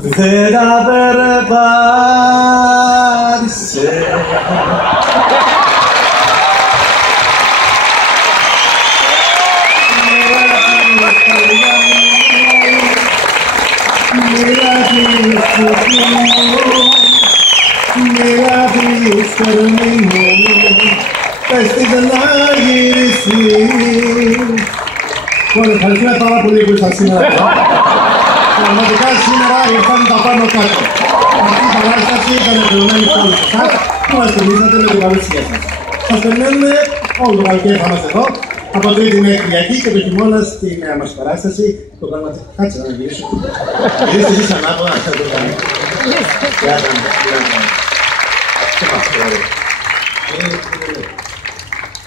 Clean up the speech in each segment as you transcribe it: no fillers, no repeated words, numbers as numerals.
δεν τα περπάτησε. Μοιρά τη στιγμή μου, πες της να γυρίσει. Λοιπόν, ευχαριστούμε πάρα πολύ που ήσασταν σήμερα εδώ. Πραγματικά σήμερα ήρθαν τα πάνω κάτω. Αυτή η παράσταση ήταν επιλεγμένη σε όλους εσάς που μας στηρίζατε με την παρουσία σας. Σας περιμένουμε όλο το καλοκαίρι θα είμαστε εδώ. Από Τρίτη μέχρι Κυριακή και το χειμώνα στη νέα μας παράσταση. Το πραγματικά. Κάτσε να γυρίσω. Γυρίστε εσείς ανάποδα, να ξέρετε το κάνει.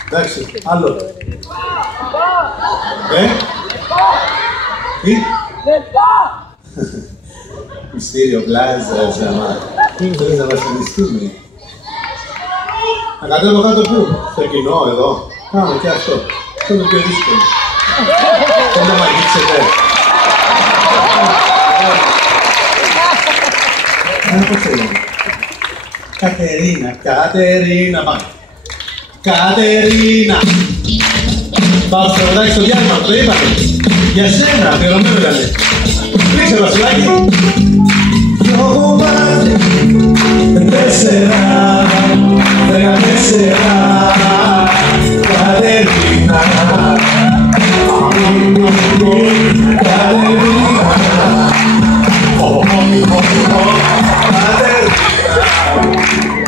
Εντάξει, άλλο. Τι? Μυστήριο, πλάζα, ζαμά. Θέλεις να βασανιστούμε. Να κατέβω κάτω πού? Στο κοινό, εδώ. Πάμε και αυτό. Αυτό είναι το πιο δύσκολο. Δεν θα μ' αγγίξετε. Πώς έλεγε. Κατερίνα, Κατερίνα, πάμε. Κατερίνα. Πάω στο ροδάκι στο διάλειμμα, το είπατε. Για σένα, αφιερωμένο ήταν. Ρίξε Βασιλάκη. Δυο κομμάτια, 14, Κατερίνα.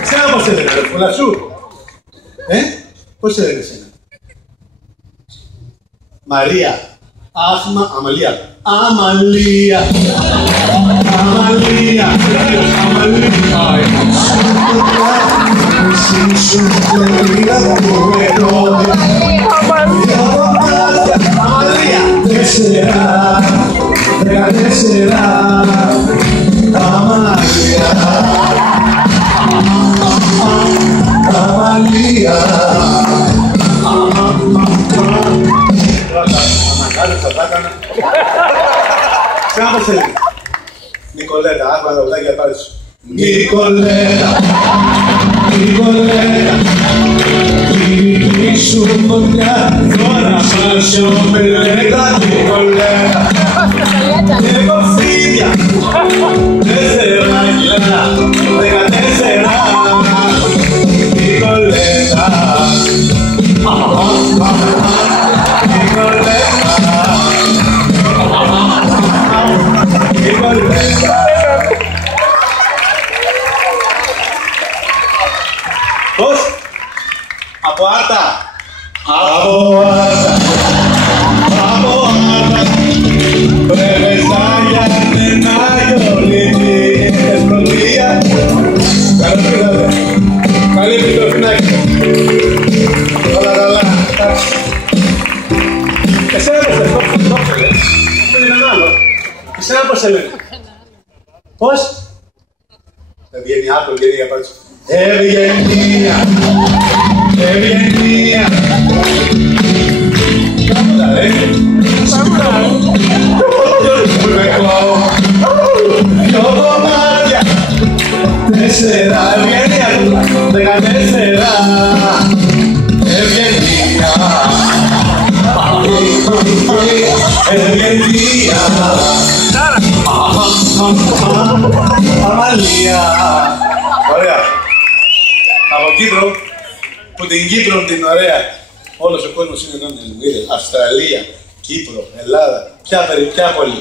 Ξένα πώς έλεγε ρε φούλα σου. Πώς έλεγε εσένα. Μαρία. Αμαλία. Αμαλία. Αμαλία. Αμαλία. 14. Αμαλία. Αμαλία. Ξένα πώς έλεγε. Νικολέτα, άκουα τα ουδάκια πάλι σου. Νικολέτα, Νικολέτα, η σου φωτιά, τώρα πάσω μελέτα, Νικολέτα. Εγώ φίδια, 4 κιλά, 14, Νικολέτα. Πώς? Από άρτα. Από άρτα. Από άρτα. Πρεβεζάγια νένα γιολίνη. Ευκολία. Καλώς ήρθατε. Καλή επιτροφινάκη. Όλα καλά. Εσένα πώς έλεγε. Είναι μεγάλο. Εσένα πώς έλεγε. Πώς? Βγαίνει άκρο, βγαίνει για πάτσο. Ευγενία, ευγενία. Κάπου τα λέει. Δυο κομμάτια, 4, ευγενία, 14. Ευγενία, ευγενία. Αμαλία. Ωραία. Από Κύπρο, που την Κύπρο την ωραία. Όλος ο κόσμος είναι εδώ, Αυστραλία, Κύπρο, Ελλάδα, ποια πόλη.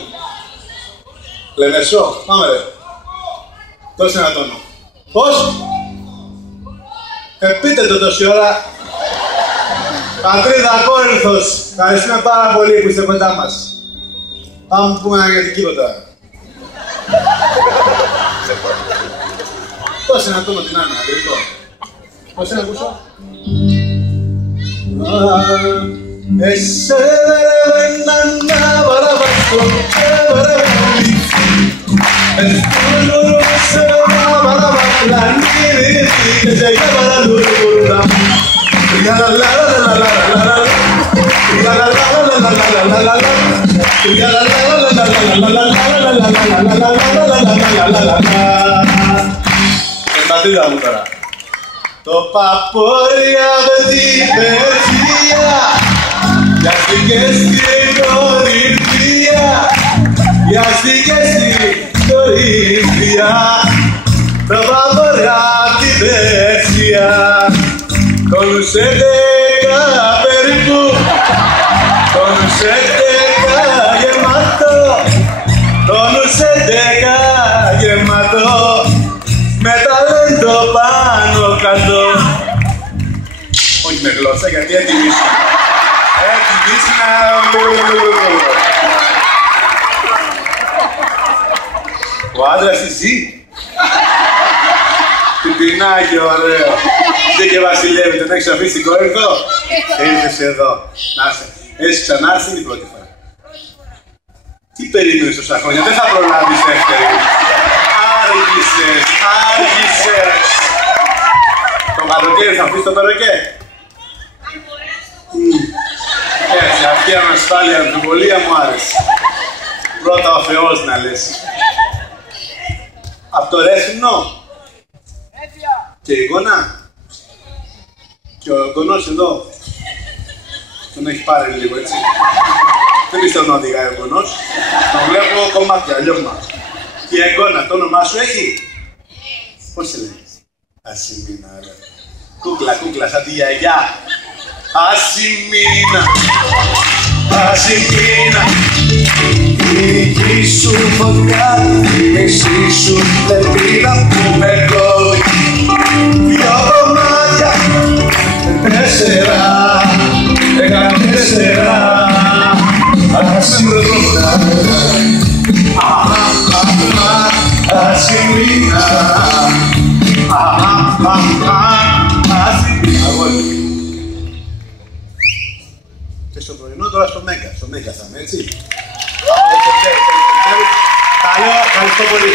Λεμεσό, πάμε ρε. Δώσε ένα τόνο. Πώς? Πείτε το τόση ώρα. Πατρίδα Κόρινθος, ευχαριστούμε πάρα πολύ που είστε κοντά μας. Πάμε που πούμε ένα για την Κύπρο τώρα. Δώσε ένα τόνο την άμυνα, αντρικό. Δώσε ένα ακούσω. πατρίδα μου τώρα. Το παπόρια με την Περσία βιάστηκε στην κορυφαία, βιάστηκε στην κορυφαία. Το παπόρια απ' την Περσία κονούσε 10 περίπου, κονούσε 10 γεμάτο, κονούσε 10 γεμάτο, με ταλέντο πάνω κάτω. Όχι με γλώσσα, γιατί έτοιμη σου. Έτοιμη σου να... Ο άντρας ζει. Τι πεινάκι ωραίο. Ζει και βασιλεύει, τον έχεις αφήσει στην κόρυφο. Ήρθες εδώ. Να σε. Έχεις ξανάρθει την πρώτη φορά. Τι περίμενες τόσα χρόνια, δεν θα προλάβεις δεύτερη. Άργησες, άργησες. Το καλοκαίρι θα πεις το περοκαίρι. Έτσι, αυτή η ανασφάλεια αμφιβολία μου άρεσε. Πρώτα ο Θεός να λες. Απ' το Ρέθινο. Και η γόνα. Και ο γονός εδώ. Τον έχει πάρει λίγο, έτσι. Δεν είσαι τον οδηγάει ο γονός. Τον βλέπω κομμάτια, λιώμα. Και η εγγόνα, το όνομά σου έχει. Πώς σε λέει. Ασημίνα, ρε. Κούκλα, κούκλα, σαν τη γιαγιά. Ασημίνα. Ασημίνα. Η δική σου φωτιά, η μισή σου λεπίδα που με κόβει. 2 κομμάτια, 4, 14. Ασημίνα. Ασημίνα. Και στο πρωινό τώρα στο Μέγκα. Στο Μέγκα θα είμαι, έτσι. Καλό, ευχαριστώ πολύ.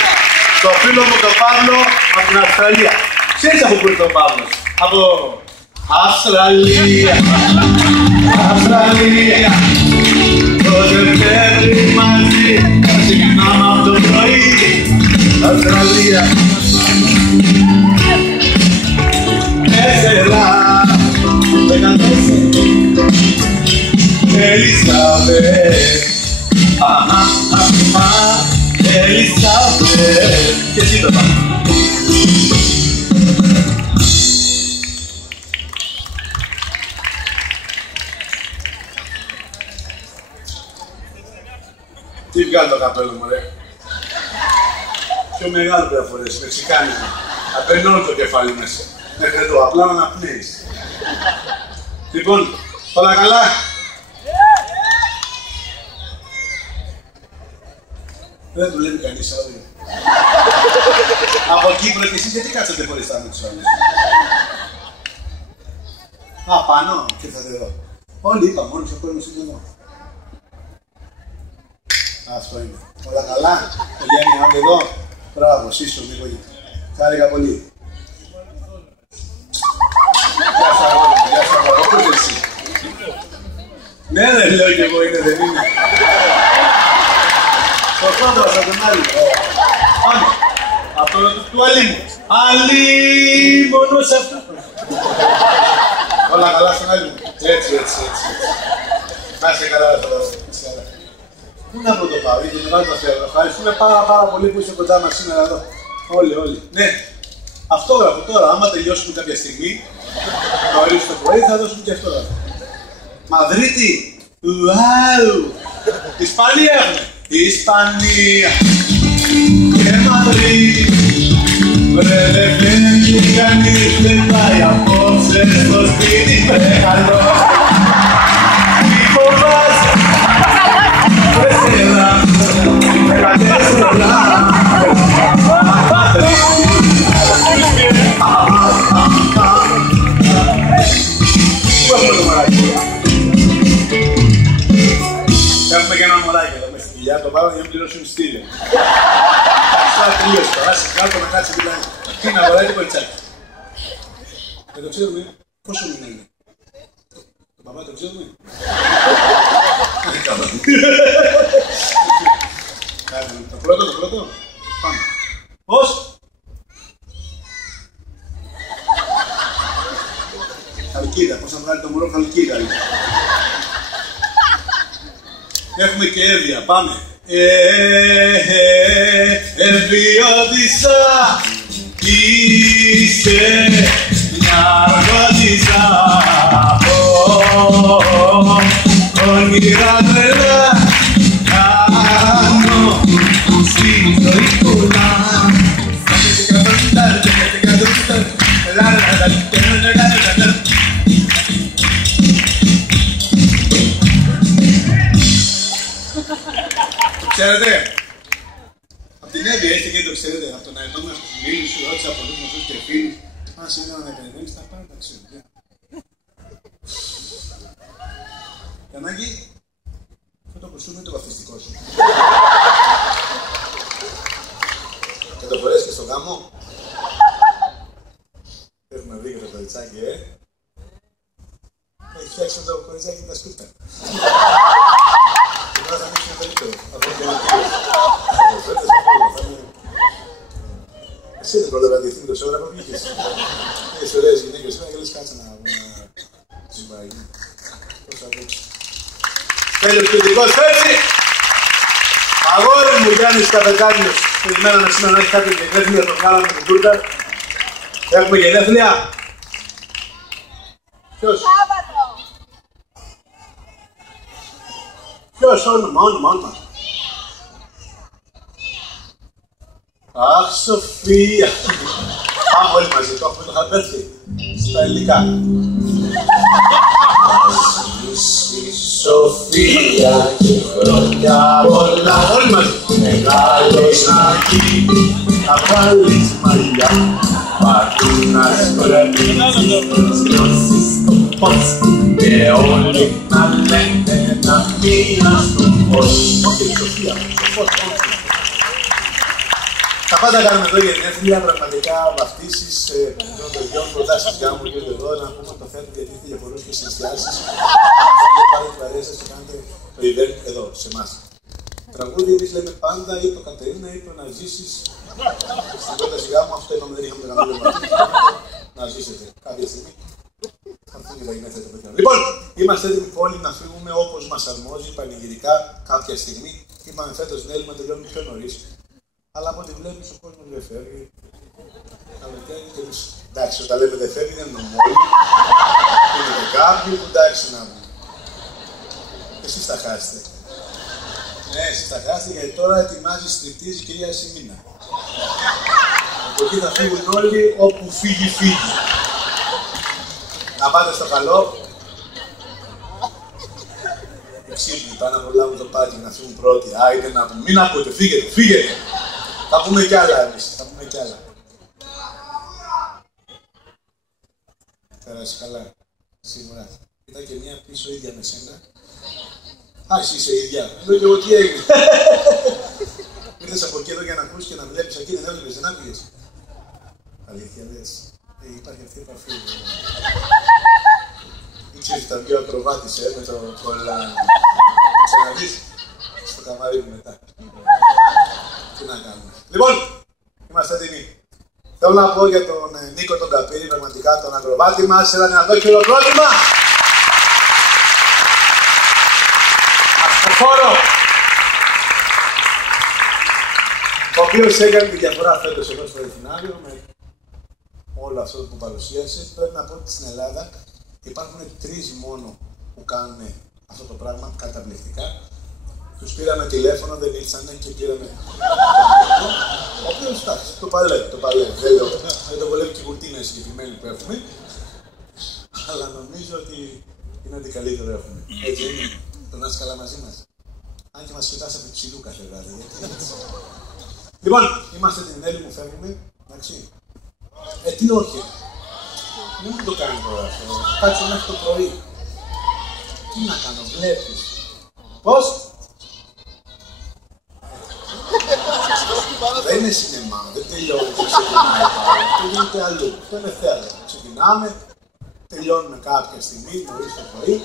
Το φίλο μου τον Παύλο από την Αυστραλία. Ξέρεις από πού ήρθε ο Παύλος? Από Αυστραλία. Αυστραλία. Το Σεπτέμβρη μαζί ξεκινάμε από το πρωί. Αυστραλία. 4, 14. Ελισάβετ. Ελισάβετ. Και εσύ το πάμε. Τι βγάλει το καπέλο μου, ρε. Πιο μεγάλο πρέπει να φορέσει, μεξικάνικο. Απένει όλο το κεφάλι μέσα. Μέχρι εδώ, απλά να αναπνέεις. Λοιπόν, όλα καλά. Δεν δουλεύει κανείς αύριο. Από Κύπρο και εσείς γιατί κάτσατε χωριστά με τους άλλους? Α, πάνω και ήρθατε εδώ. Όλοι είπα, μόνος ο κόσμος είναι εδώ. Αυτό είναι. Όλα καλά. Ελιάνη, άντε εδώ. Μπράβο, σύσσω λίγο. Χάρηκα πολύ. Γεια σας αγόρι, γεια σας αγόρι. Όπως εσύ. Ναι, δεν λέω κι εγώ είναι, δεν είναι. Το κόντρας από τον άλλη. Πάμε. Από το του αλίμου. Αλίμονος αυτό. Όλα καλά στον άλλη μου. Έτσι. Να είσαι καλά, ρε τώρα. Πού να πρωτοπάω, γιατί με βάλει το θέλω. Ευχαριστούμε πάρα πολύ που είσαι κοντά μας σήμερα εδώ. Όλοι. Ναι. Αυτόγραφο τώρα, άμα τελειώσουμε κάποια στιγμή, νωρίς το πρωί, θα δώσουμε και αυτόγραφο. Μαδρίτη. Ουάου. Ισπανία έχουμε. Ισπανία. Και Μαδρίτη. Βρε δεν φεύγει κανείς, δεν πάει απόψε στο σπίτι. Βρε καλό. Μη φοβάσαι. Βρε σειρά. Έχουμε και ένα μωράκι εδώ μέσα στη δουλειά, το πάρω για να πληρώσω μυστήριο. Τώρα τελείωσε τώρα, σε κάτω να κάτσει δηλαδή. Τι είναι αγοράκι κοριτσάκι. Δεν το ξέρουμε, πόσο μήνα είναι. Το παπά το ξέρουμε. Το πρώτο. Πάμε. Πώς. βγάλει το μωρό χαλκί καλύτερα. Έχουμε και Εύβοια, πάμε. Εβιώτησα, είσαι μια αργότησα. Όνειρα τρελά, κάνω στη ζωή πολλά. Ξέρετε, από την Εύβοια έχετε και το ξέρετε, από τον αετό μας που μίλησε, σου ρώτησα από λίγο αυτούς και φίλους, αν σήμερα να επενδύσεις, τα πάντα ξέρετε. Γιαννάκη, αυτό το κοστούμι είναι το βαφτιστικό σου. Και το φορές και στο γάμο. Έχουμε βρει και το κοριτσάκι, Έχει φτιάξει το κοριτσάκι τα σκούφτα. Τώρα θα ανοίξει ένα καλύτερο. Εσύ δεν πρόλαβα να διευθύνει τόση ώρα που βγήκες. Έχεις ωραίες γυναίκες σήμερα και λες κάτσε να συμπαραγγεί. Πώς θα δείξει. Τέλειος κριτικός έτσι. Αγόρι μου Γιάννης Καπετάνιος. Περιμέναμε σήμερα να έχει κάποιο γενέθλια, το βγάλαμε την τούρτα. Έχουμε γενέθλια. Ποιος? Ποιος όνομα. Αχ, Σοφία. Πάμε όλοι μαζί, το έχουμε το χαπέθι. Στα ελληνικά. Σοφία και χρόνια πολλά. Όλοι μαζί. Μεγάλος εκεί, θα βάλεις μαλλιά. Παντού να σκορπίσεις, νιώσεις το πώς. Και όλοι να λένε να μείνω στο πώς. Όχι, Σοφία, στο πώς. Τα πάντα κάνουμε εδώ γενέθλια, πραγματικά βαφτίσεις των παιδιών, προτάσεις γάμου και εδώ να πούμε το θέμα γιατί έχετε για πολλούς και συναισθιάσεις. Πάρετε τις παρέες σας και κάνετε το event εδώ, σε εμάς. Τραγούδι εμείς λέμε πάντα ή το Κατερίνα ή το να ζήσεις. Στην πρόταση γάμου αυτό είπαμε δεν είχαμε το κανένα να ζήσετε κάποια στιγμή. Θα έρθουν και τα γενέθλια των παιδιών. Λοιπόν, είμαστε έτοιμοι όλοι να φύγουμε όπως μας αρμόζει πανηγυρικά κάποια στιγμή. Είπαμε φέτος ναι, να τελειώνουμε πιο νωρίς. Αλλά από ό,τι βλέπεις ο κόσμος δεν φεύγει. Καλοκαίρι και εμείς. Εντάξει, όταν λέμε δεν φεύγει δεν εννοούμε όλοι. Είναι και κάποιοι που εντάξει να βγουν. Εσείς τα χάσετε. Ναι, εσείς τα χάσετε γιατί τώρα ετοιμάζει στριπτής η κυρία Σιμίνα. Από εκεί θα φύγουν όλοι όπου φύγει. Να πάτε στο καλό. Εξύπνοι, πάνε να προλάβουν το πάρτι να φύγουν πρώτοι. Άιντε να πούμε, μην ακούτε, φύγετε. Θα πούμε κι άλλα εμείς, Πέρασε καλά, σίγουρα. Ήταν και μια πίσω ίδια με σένα. Α, εσύ είσαι ίδια. Λέω και εγώ τι έγινε. Ήρθες από εκεί εδώ για να ακούσεις και να βλέπεις εκεί, δεν έβλεπες, δεν άκουγες. Αλήθεια λες. Υπάρχει αυτή η επαφή. Ήξερες ότι τα δύο ακροβάτης με το κολλάν. Ξαναδείς στο καμάρι μου μετά. Τι να κάνουμε. Λοιπόν, είμαστε έτοιμοι. Θέλω να πω για τον Νίκο τον Καπύρη, πραγματικά τον ακροβάτη μας. Έλα να δω χειροκρότημα. Από χώρο. Ο οποίος έκανε τη διαφορά φέτος εδώ στο Δελφινάριο με όλο αυτό που παρουσίασε. Πρέπει να πω ότι στην Ελλάδα υπάρχουν 3 μόνο που κάνουν αυτό το πράγμα καταπληκτικά. Τους πήραμε τηλέφωνο, δεν ήρθανε και πήραμε ο οποίος εντάξει, το παλεύει, δεν το βολεύει και η κουρτίνα συγκεκριμένη που έχουμε, αλλά νομίζω ότι είναι ότι καλύτερο έχουμε. Έτσι είναι, περνάς καλά μαζί μας. Αν και μας κοιτάς από ψηλού κάθε βράδυ, γιατί έτσι. Λοιπόν, είμαστε την Έλλη μου, φεύγουμε, εντάξει. Τι όχι. Μην μου το κάνει τώρα αυτό. Κάτσε μέχρι το πρωί. Τι να κάνω, βλέπεις. Πώς? Δεν είναι σινεμά, δεν τελειώνει και ξεκινάει πάλι. Αυτό γίνεται αλλού. Αυτό είναι θέατρο. Ξεκινάμε, τελειώνουμε κάποια στιγμή, νωρίς το πρωί.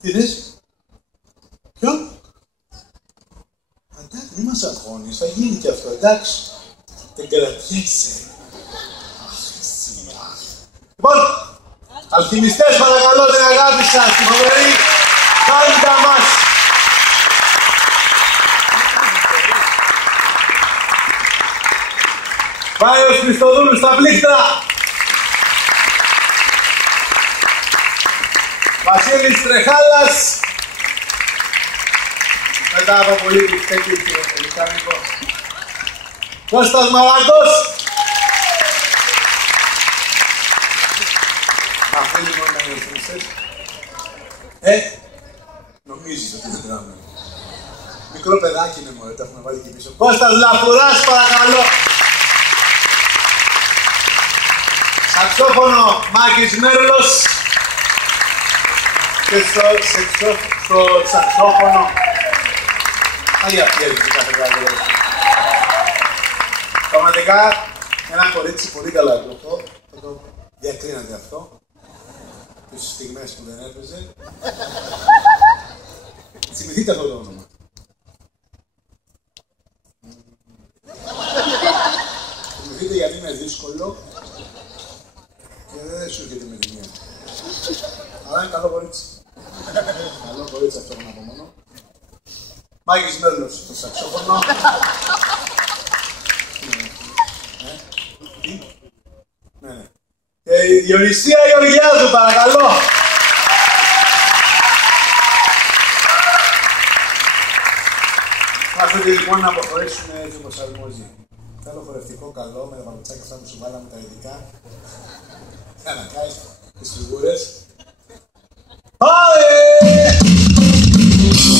Τι δες? Ποιον? Εντάξει, μη μας αγχώνεις, θα γίνει και αυτό, εντάξει. Δεν κρατιέσαι. Αχ, εσύ, αχ. Αλχημιστές, παρακαλώ την αγάπη σας, τη φοβερή πάντα μας. Βάιος Χριστοδούλου στα πλήκτρα. Βασίλης Τρεχάλας. Μετά από πολύ πιστέκη και μηχανικό. Κώστας Μαραγκός. Αυτή λοιπόν ήταν οι ευθυνιστές. Νομίζεις ότι δεν τράμε. Μικρό παιδάκι είναι μωρέ, τα έχουμε βάλει και πίσω. Κώστας Λαφουράς, παρακαλώ. Σαξόφωνο Μάκης Μέρλος. Και στο σαξόφωνο Άγια Πιέρη που κάθε κάτι. Πραγματικά ένα κορίτσι πολύ καλά εκπληκτό. Θα το διακρίνατε αυτό. Τις στιγμές που δεν έπαιζε. Θυμηθείτε αυτό το όνομα. Θυμηθείτε γιατί είναι δύσκολο και δεν σου έρχεται με τη μία. Αλλά είναι καλό κορίτσι. Καλό κορίτσι αυτό από μόνο. Μάκης Μέρλος στο σαξόφωνο. Ναι. Και η Διονυσία Γεωργιάδου, παρακαλώ. Άφετε λοιπόν να αποχωρήσουμε έτσι όπως αρμόζει. Θέλω χορευτικό καλό με τα παπουτσάκια αυτά που σου βάλαμε τα ειδικά. Για να κάνεις τις φιγούρες. Πάμε!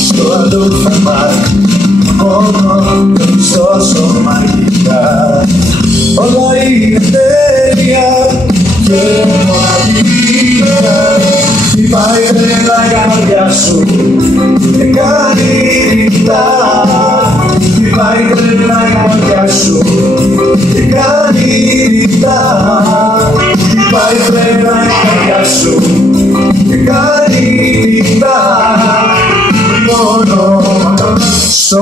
Στο Adolpha Park, μόνο τόσο μαγικά. Όλα είναι τέλεια και μοναδικά. Τι πάει τρέλα η καρδιά σου και κάνει νύχτα. Τι πάει τρέλα η καρδιά σου και κάνει νύχτα. Τι πάει τρέλα η καρδιά σου και κάνει νύχτα. Μόνο στο